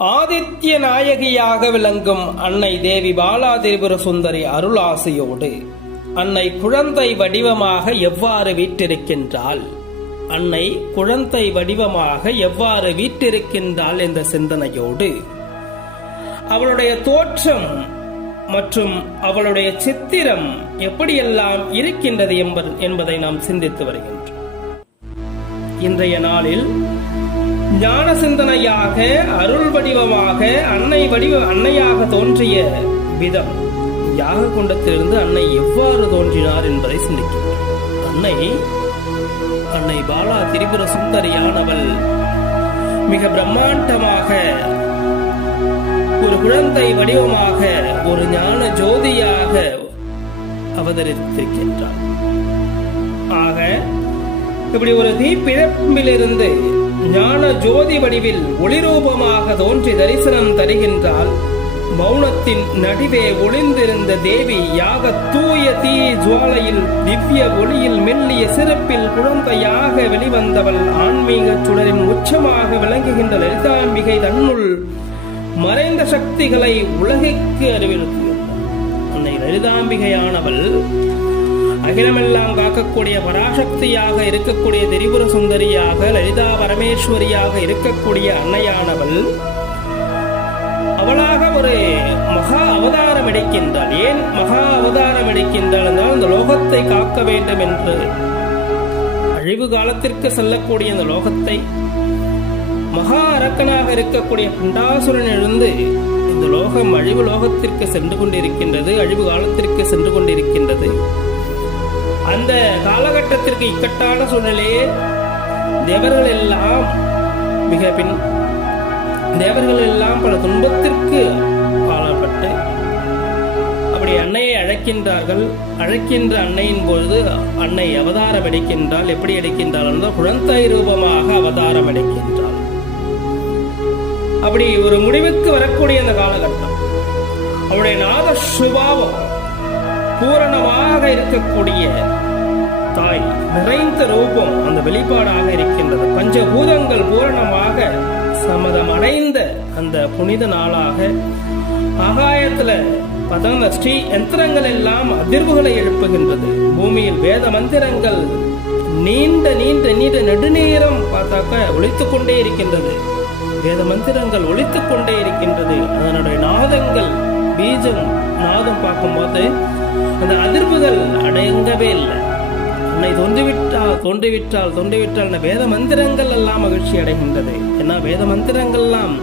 ஆதித்ய நாயகியாக விளங்கும் அன்னை தேவி பாலாதிரிபுர சுந்தரி அருளாசையோடு அன்னை குழந்தை வடிவமாக எவ்வாறு வீற்றிருக்கின்றாள்? அன்னை குழந்தை வடிவமாக எவ்வாறு வீட்டிருக்கின்றாள் என்ற சிந்தனையோடு அவளுடைய தோற்றம் மற்றும் அவளுடைய சித்திரம் எப்படியெல்லாம் இருக்கின்றது என்பதை நாம் சிந்தித்து வருகின்றோம். இன்றைய நாளில் ஞான சிந்தனையாக அருள் வடிவமாக அன்னை வடிவ அன்னையாக தோன்றிய விதம். யாக குண்டத்திலிருந்து அன்னை எவ்வாறு தோன்றினார் என்பதை சிந்திக்கின்றோம் அன்னை அன்னை பாலா திரிபுர சுந்தரியானவள். மிக பிரம்மாண்டமாக ஒரு குழந்தை வடிவமாக ஒரு ஞான ஜோதியாக அவதரித்திருக்கின்றார் ஆக இப்படி ஒரு தீப்பிழப்பிலிருந்து ஞான ஜோதி வடிவில் ஒளிரூபமாக தோன்றி தரிசனம் தருகின்றால் மௌனத்தின் நடுவே ஒளிந்திருந்த தேவி யாக தூய தீ ஜுவாலையில் திவ்ய ஒளியில் மெல்லிய சிறப்பில் குழந்தையாக வெளிவந்தவள் ஆன்மீக சுடரின் உச்சமாக விளங்குகின்ற லலிதாம்பிகை தன்னுள் மறைந்த சக்திகளை உலகிற்கு அறிவுறுத்துகிறார் அன்னை லலிதாம்பிகையானவள் அகிலமெல்லாம் காக்கக்கூடிய பராசக்தியாக இருக்கக்கூடிய திரிபுர சுந்தரியாக லலிதா பரமேஸ்வரியாக இருக்கக்கூடிய அன்னையானவள் அவளாக ஒரு மகா அவதாரம் எடுக்கின்றாள். ஏன் மகா அவதாரம் எடுக்கின்றாள் என்றால் இந்த லோகத்தை காக்க வேண்டும் என்று. அழிவு காலத்திற்கு செல்லக்கூடிய இந்த லோகத்தை மகா அரக்கனாக இருக்கக்கூடிய பண்டாசுரனிலிருந்து இந்த லோகம் அழிவு லோகத்திற்கு சென்று கொண்டிருக்கின்றது அழிவு காலத்திற்கு சென்று கொண்டிருக்கின்றது. அந்த காலகட்டத்திற்கு இக்கட்டான சூழ்நிலையே தேவர்கள் எல்லாம் மிக பின் தேவர்கள் எல்லாம் பல துன்பத்திற்கு ஆளப்பட்டு அப்படி அன்னையை அழைக்கின்றார்கள். அழைக்கின்ற அன்னையின் பொழுது அன்னை அவதாரம் எடுக்கின்றாள் எப்படி எடுக்கின்றாள் என்றால் குழந்தை ரூபமாக அவதாரம் எடுக்கின்றாள். அப்படி ஒரு முடிவுக்கு வரக்கூடிய அந்த காலகட்டம். அவருடைய நாத சுபாவம் பூரணமாக இருக்கக்கூடிய தாய் நிறைந்த ரூபம் அந்த வெளிப்பாடாக இருக்கின்றது. பஞ்சபூதங்கள் பூரணமாக சம்மதம் அடைந்த அந்த புனித நாளாக ஆகாயத்துல பதன ஸ்ரீ யந்திரங்கள் எல்லாம் அதிர்வுகளை எழுப்புகின்றது. பூமியில் வேத மந்திரங்கள் நீண்ட நீண்ட நீண்ட நெடுநேரம் பார்த்தாக்க ஒழித்துக் கொண்டே இருக்கின்றது. வேத மந்திரங்கள் ஒழித்துக் கொண்டே இருக்கின்றது. அதனுடைய நாதங்கள் பீஜம் நாதம் பார்க்கும்போது அந்த அதிர்வுகள் அடங்கவே இல்லை. உன்னை தோன்றிவிட்டால் தோன்றிவிட்டால் தோன்றிவிட்டால் வேத மந்திரங்கள் எல்லாம் மகிழ்ச்சி அடைகின்றது. ஏன்னா வேத மந்திரங்கள் எல்லாம்